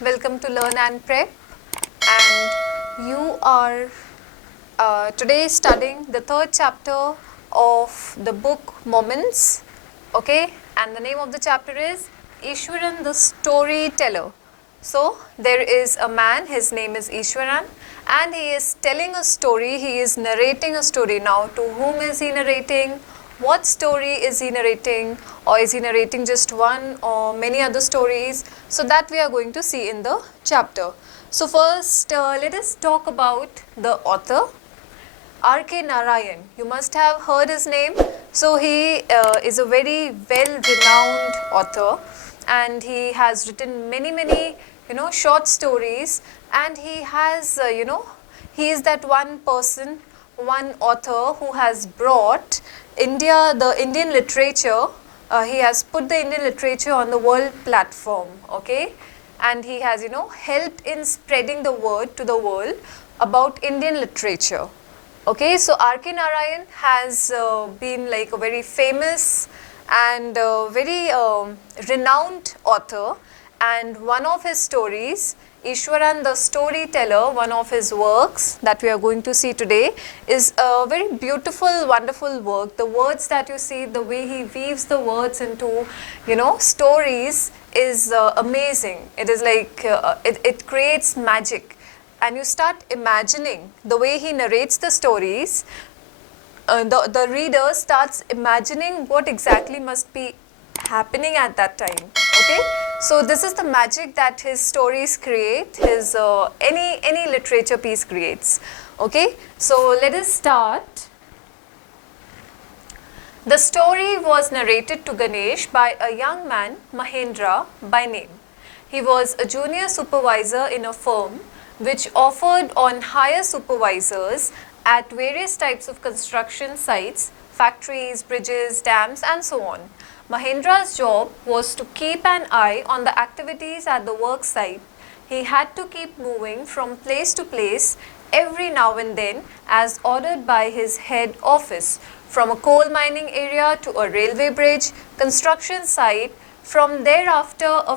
welcome to Learn and Prep, and you are today studying the third chapter of the book Moments, okay, and the name of the chapter is Iswaran The Storyteller. So there is a man, his name is Iswaran, and he is telling a story, he is narrating a story. Now to whom is he narrating? What story is he narrating, or is he narrating just one or many other stories? So that we are going to see in the chapter. So first let us talk about the author, R.K. Narayan. You must have heard his name. So he is a very well-renowned author, and he has written many short stories, and he has he is that one person, one author who has brought the Indian literature, he has put the Indian literature on the world platform, okay, and he has helped in spreading the word to the world about Indian literature. Okay, so R.K. Narayan has been like a very famous and very renowned author, and one of his stories, Iswaran The Storyteller, one of his works that we are going to see today, is a very beautiful, wonderful work. The words that you see, the way he weaves the words into, stories is amazing. It is like, it creates magic. And you start imagining the way he narrates the stories, the reader starts imagining what exactly must be happening at that time, okay. So this is the magic that his stories create, his any literature piece creates, okay. So let us start. The story was narrated to Ganesh by a young man, Mahendra by name. He was a junior supervisor in a firm which offered on hire supervisors at various types of construction sites, factories, bridges, dams, and so on. Mahendra's job was to keep an eye on the activities at the work site. He had to keep moving from place to place every now and then as ordered by his head office, from a coal mining area to a railway bridge, construction site, from thereafter a